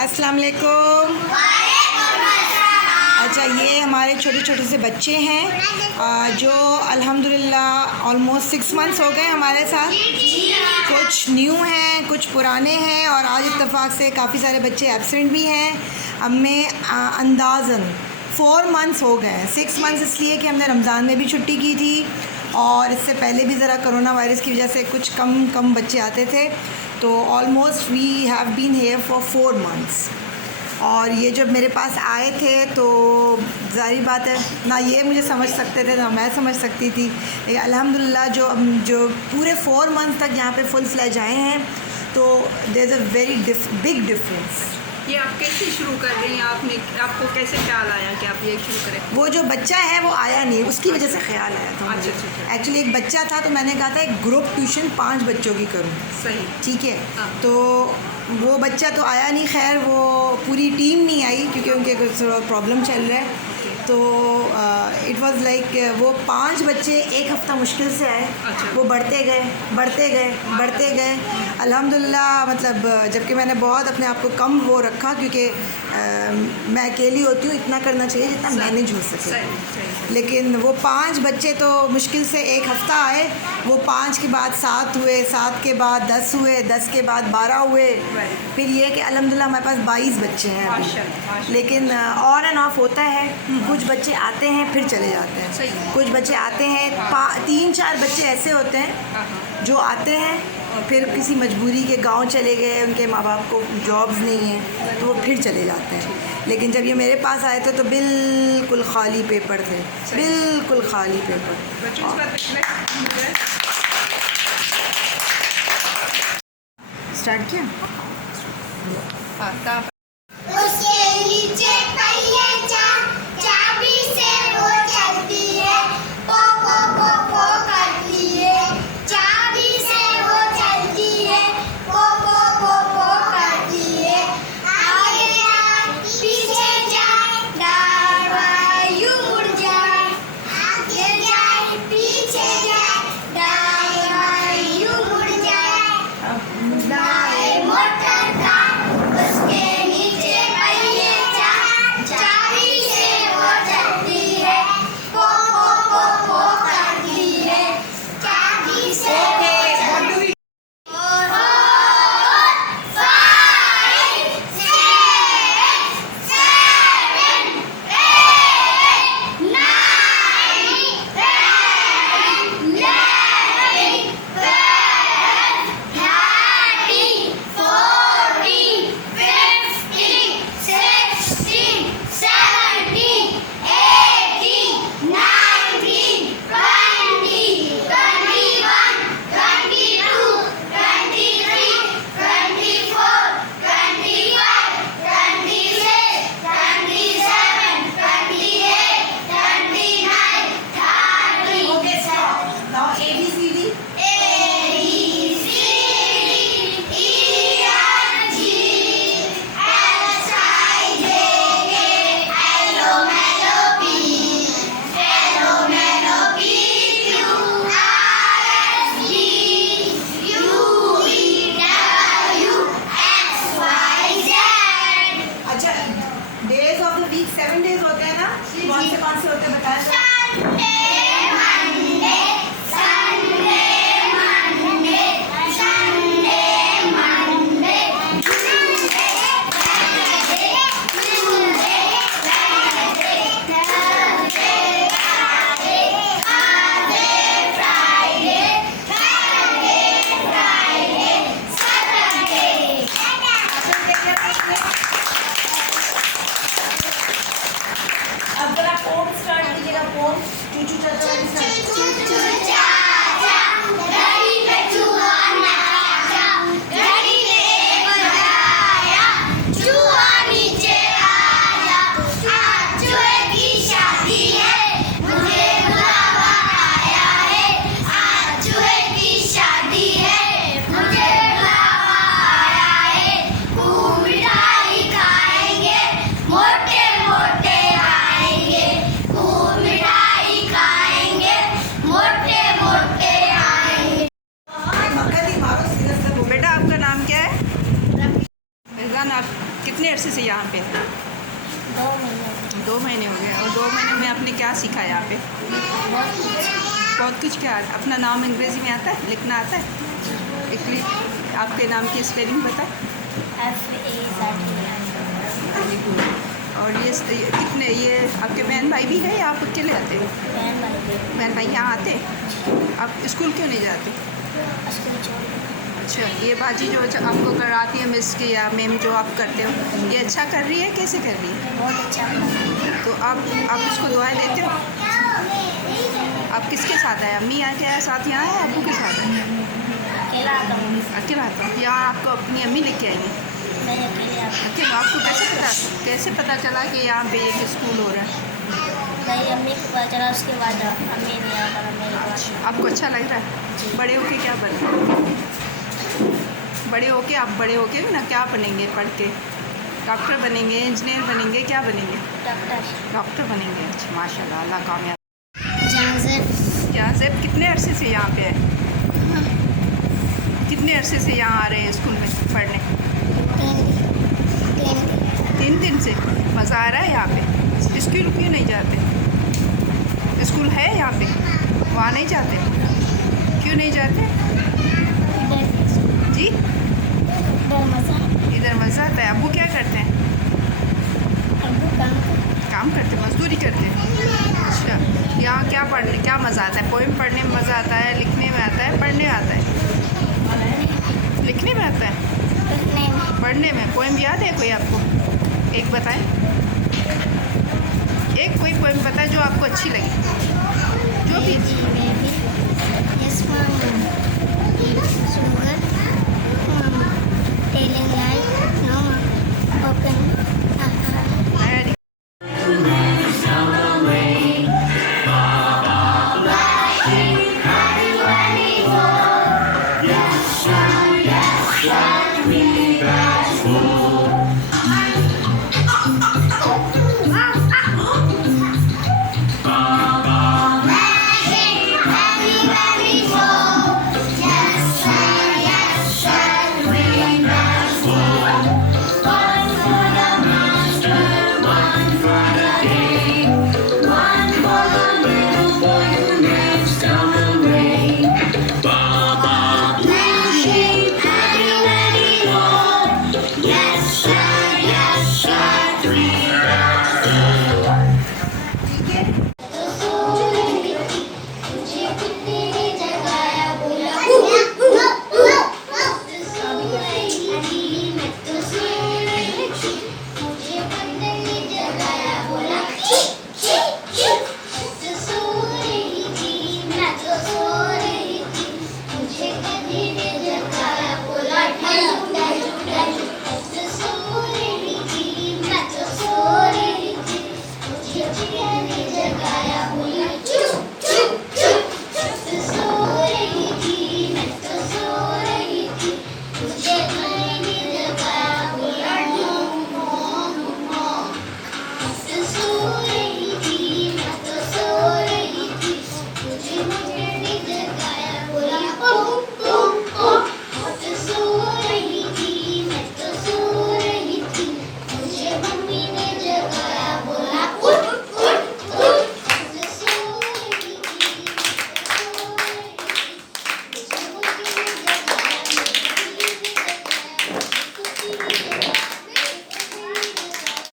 अस्सलाम वालेकुम। अच्छा, ये हमारे छोटे छोटे से बच्चे हैं जो अल्हम्दुलिल्लाह ऑलमोस्ट 6 मंथ्स हो गए हमारे साथ। कुछ न्यू हैं, कुछ पुराने हैं, और आज इत्तेफाक से काफ़ी सारे बच्चे एब्सेंट भी हैं। हमें अंदाज़न 4 मंथ्स हो गए हैं। 6 मंथ्स इसलिए कि हमने रमज़ान में भी छुट्टी की थी, और इससे पहले भी ज़रा कोरोना वायरस की वजह से कुछ कम बच्चे आते थे। तो almost we have been here for 4 months. और ये जब मेरे पास आए थे तो ज़ाहिर बात है ना ये मुझे समझ सकते थे ना मैं समझ सकती थी। अल्हम्दुलिल्लाह जो पूरे 4 मंथ्स तक यहाँ पे फुल फ्लैज आए हैं, तो there is a very big difference. ये आप कैसे शुरू कर रही हैं? आपको कैसे ख्याल आया कि आप ये शुरू करें? वो जो बच्चा है वो आया नहीं, उसकी वजह से ख्याल आया था। अच्छा। एक्चुअली एक बच्चा था तो मैंने कहा था एक ग्रुप ट्यूशन 5 बच्चों की करूँ। सही, ठीक है। हाँ। तो वो बच्चा तो आया नहीं, खैर वो पूरी टीम नहीं आई क्योंकि उनके कुछ प्रॉब्लम चल रहा है। तो इट वाज लाइक वो 5 बच्चे एक हफ़्ता मुश्किल से आए। अच्छा। वो बढ़ते गए अल्हम्दुलिल्लाह। मतलब जबकि मैंने बहुत अपने आप को कम वो रखा क्योंकि मैं अकेली होती हूँ, इतना करना चाहिए जितना मैनेज हो सके। सही। लेकिन वो 5 बच्चे तो मुश्किल से एक हफ़्ता आए। वो 5 के बाद 7 हुए, 7 के बाद 10 हुए, 10 के बाद 12 हुए। फिर ये कि अल्हम्दुलिल्लाह हमारे पास 22 बच्चे हैं अभी। माशाल्लाह। लेकिन ऑन एंड ऑफ होता है। कुछ बच्चे आते हैं फिर चले जाते हैं। सही। कुछ बच्चे आते हैं, 3-4 बच्चे ऐसे होते हैं जो आते हैं फिर किसी मजबूरी के गांव चले गए, उनके माँ बाप को जॉब्स नहीं हैं तो वो फिर चले जाते हैं। लेकिन जब ये मेरे पास आए थे तो बिल्कुल खाली पेपर थे, बिल्कुल खाली पेपर। स्टार्ट किया। उसके नीचे पहिए चाबी से वो चलती है, पो करती है। चाबी से वो चलती है, पो करती है। आगे जाए पीछे जाए, दाएं बाएं यूं मुड़ जाए। आगे जाए पीछे जाए, दाएं बाएं यूं मुड़ जाए। दाएं मोटर कार, उसके नीचे पहिए चाबी से वो चलती है, पो करती है। चाबी से वो चलती है। 4, 5, 6, 7, 8, 9, 10, 11, 12, 13, 14, 15, 16, 17, 18, 19, 20, 21, 22, 23, 24, 25, 26, 27, 28, 29, 30. Okay, stop. Now ABCD. A, B, C, D, E, F, G, H, I, J, K, L, M, N, O, P, Q, R, S, T, U, V, W, X, Y, Z. अच्छा, days of the week 7 days होते हैं ना? कौन से होते हैं बताएं। अब जरा कोड स्टार्ट कितने अरसे से यहाँ पे हैं? 2 महीने 2 महीने हो गए। और 2 महीने में आपने क्या सीखा यहाँ पे? बहुत कुछ बहुत कुछ। क्या अपना नाम अंग्रेज़ी में आता है, लिखना आता है? एक आपके नाम की स्पेलिंग बताएं। FAZTI very good. और ये कितने, ये आपके बहन भाई भी है या आप अकेले आते हैं? बहन भाई यहाँ आते हैं? आप स्कूल क्यों नहीं जाते? अच्छा, ये बाजी जो आपको कराती है मिस की या मैम जो आप करते हो, ये अच्छा कर रही है? कैसे कर रही है? बहुत अच्छा तो आप इसको दुआएं देते हो? आप किसके साथ आए? अम्मी आ गया साथ यहाँ है, अबू के साथ है? अकेला आता हूँ अकेला आता हूँ। यहाँ आपको अपनी अम्मी लेके आई है? मैं अकेले आता हूँ अकेला। आपको कैसे पता चला कि यहाँ पे एक स्कूल हो रहा है? मेरी अम्मी को पता चला उसके बाद अम्मी नहीं आता मेरे पास आपको अच्छा लग रहा है? बड़े होके क्या बनना? बड़े होके ना क्या बनेंगे पढ़ के? डॉक्टर बनेंगे, इंजीनियर बनेंगे, क्या बनेंगे? डॉक्टर बनेंगे। अच्छा, माशाल्लाह, अल्लाह कामयाब। जहाँ कितने अरसे से यहाँ पे है? कितने अरसे से यहाँ आ रहे हैं स्कूल में पढ़ने? 3 दिन से। मज़ा आ रहा है यहाँ पे? स्कूल क्यों नहीं जाते? स्कूल है यहाँ पे? वहाँ नहीं जाते? क्यों नहीं जाते जी? इधर मज़ा आता है। अब्बू क्या करते हैं? काम करते हैं, मजदूरी करते हैं। अच्छा, यहाँ क्या मज़ा आता है? पोएम पढ़ने में मज़ा आता है, लिखने में आता है, पढ़ने में आता है? लिखने में आता है, पढ़ने में। पोएम याद है कोई आपको? एक बताएं, एक कोई पोएम बताएं जो आपको अच्छी लगी, जो भी। Yes, mom. Sugar. Telling